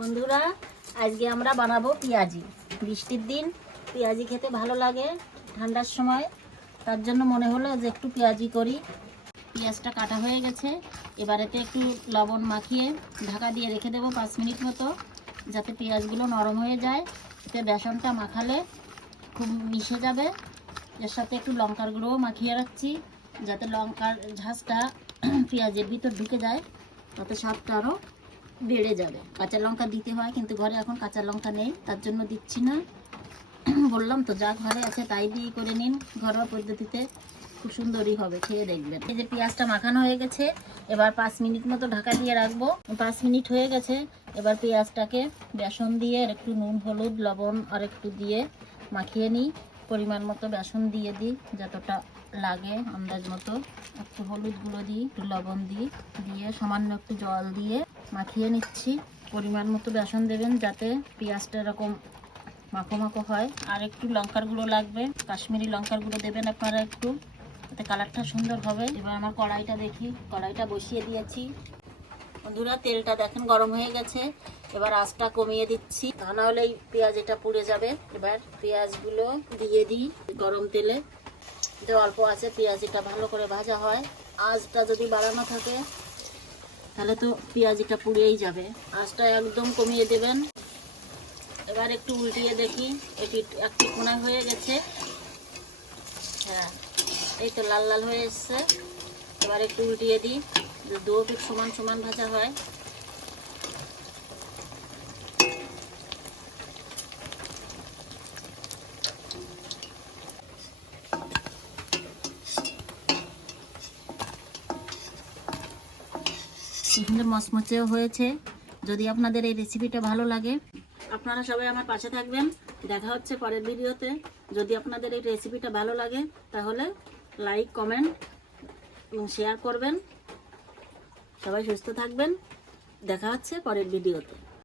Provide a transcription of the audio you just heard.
বন্ধুরা, আজকে আমরা বানাবো পেঁয়াজি। বৃষ্টির দিন পেঁয়াজি খেতে ভালো লাগে ঠান্ডার সময়, তার জন্য মনে হলো যে একটু পেঁয়াজি করি। পেঁয়াজটা কাটা হয়ে গেছে, এবারেতে একটু লবণ মাখিয়ে ঢাকা দিয়ে রেখে দেবো 5 মিনিট মতো, যাতে পেঁয়াজগুলো নরম হয়ে যায়। এতে বেসনটা মাখালে খুব মিশে যাবে। এর সাথে একটু লঙ্কার গুঁড়োও মাখিয়ে রাখছি, যাতে লঙ্কার ঝাঁজটা পেঁয়াজের ভিতর ঢুকে যায়, তাতে স্বাদটা আরও বেড়ে যাবে। কাঁচা লঙ্কা দিতে হয়, কিন্তু ঘরে এখন কাঁচা লঙ্কা নেই, তার জন্য দিচ্ছি না। বললাম তো, যা ঘরে আছে তাই দিয়ে করে নিন, ঘরোয়া পদ্ধতিতে খুব সুন্দরই হবে, খেয়ে দেখবেন। এই যে পেঁয়াজটা মাখানো হয়ে গেছে, এবার 5 মিনিট মতো ঢাকা দিয়ে রাখবো। 5 মিনিট হয়ে গেছে, এবার পেঁয়াজটাকে বেসন দিয়ে আর একটু নুন, হলুদ, লবণ আর একটু দিয়ে মাখিয়ে নিই। পরিমাণ মতো বেসন দিয়ে দিই, যতটা লাগে আন্দাজ মতো। একটু হলুদ গুঁড়ো দিই, একটু লবণ দিই, দিয়ে সামান্য একটু জল দিয়ে মাখিয়ে নিচ্ছি। পরিমাণ মতো বেসন দেবেন, যাতে পেঁয়াজটা এরকম মাখো মাখো হয়। আর একটু লঙ্কার গুঁড়ো লাগবে, কাশ্মীরি লঙ্কার গুঁড়ো দেবেন আপনারা একটু, তাতে কালারটা সুন্দর হবে। এবার আমার কড়াইটা দেখি, কড়াইটা বসিয়ে দিয়েছি। বন্ধুরা, তেলটা দেখেন গরম হয়ে গেছে, এবার আঁচটা কমিয়ে দিচ্ছি, তা না হলে এই পেঁয়াজ এটা পুড়ে যাবে। এবার পেঁয়াজগুলো দিয়ে দিই গরম তেলে। অল্প আছে পেঁয়াজিটা ভালো করে ভাজা হয়। আঁচটা যদি বাড়ানো থাকে তাহলে তো পেঁয়াজিটা পুড়েই যাবে। আঁচটা একদম কমিয়ে দেবেন। এবার একটু উল্টিয়ে দেখি, এটি একটি কোনা হয়ে গেছে। হ্যাঁ, এই তো লাল লাল হয়ে এসছে। এবার একটু উল্টিয়ে দিই, দু পিঠ সমান সমান ভাজা হয়। সুন্দর মচমচেও হয়েছে। যদি আপনাদের এই রেসিপিটা ভালো লাগে, আপনারা সবাই আমার পাশে থাকবেন। দেখা হচ্ছে পরের ভিডিওতে। যদি আপনাদের এই রেসিপিটা ভালো লাগে, তাহলে লাইক, কমেন্ট এবং শেয়ার করবেন। সবাই সুস্থ থাকবেন। দেখা হচ্ছে পরের ভিডিওতে।